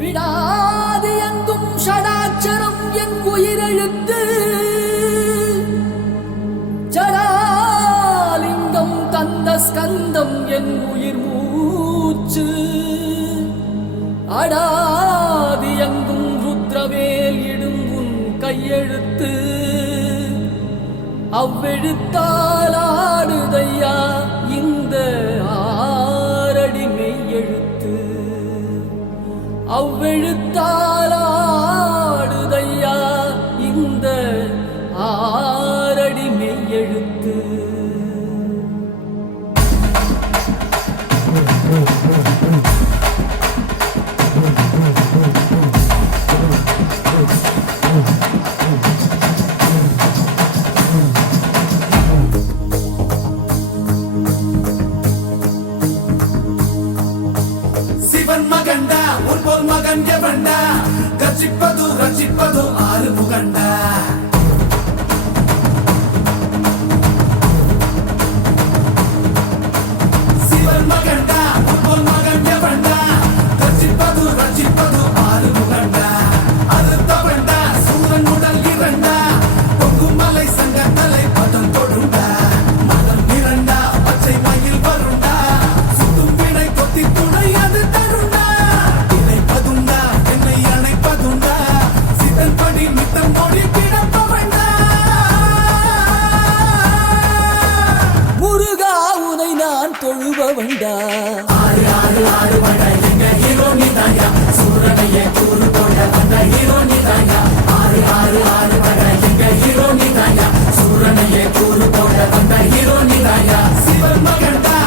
விடாது எங்கும் ஷடாட்சரம் என் உயிரெழுத்து ஜடாலிங்கம் தந்த ஸ்கந்தம் என் உயிர் மூச்சு அடாதி எங்கும் ருத்ரவேல் இடும் உன் கையெழுத்து அவ்வெழுத்தால் ஆடுதையா இந்த ஆரடி மெய்யெழுத்து அவ்வெழுத்தால் ஆடுதையா இந்த ஆரடி மெய்யெழுத்து மகண்டா உன் போல் மகன் எவண்டா கர்ஜிப்பது ரட்சிப்பது ஆறு முகண்டா சிவன் மகண்டா உன் போல் மகன் எவண்டா கர்ஜிப்பது ரட்சிப்பது ஆறு முகண்டா அறுத்தவண்டா சூரன் உடல் இரண்டா பொங்கும் மலை சங்க தலை பதம் தொடுண்டா மதம் இரண்டா பச்சை மயில் வருண்டா சுடும் வினை கொத்தி துணை அது தருண்டா முருகா உனை நான் தொழுபவண்டா ஆறு ஆறு ஆறு வட எங்க ஹீரோ நீதாயா சூரனையே கூறு போட வந்த ஹீரோ நீதாயா ஆறு ஆறு ஆறு வட எங்க ஹீரோ நீதாயா சூரனையே கூறு போட வந்த ஹீரோ நீதாயா சிவன் மகண்டா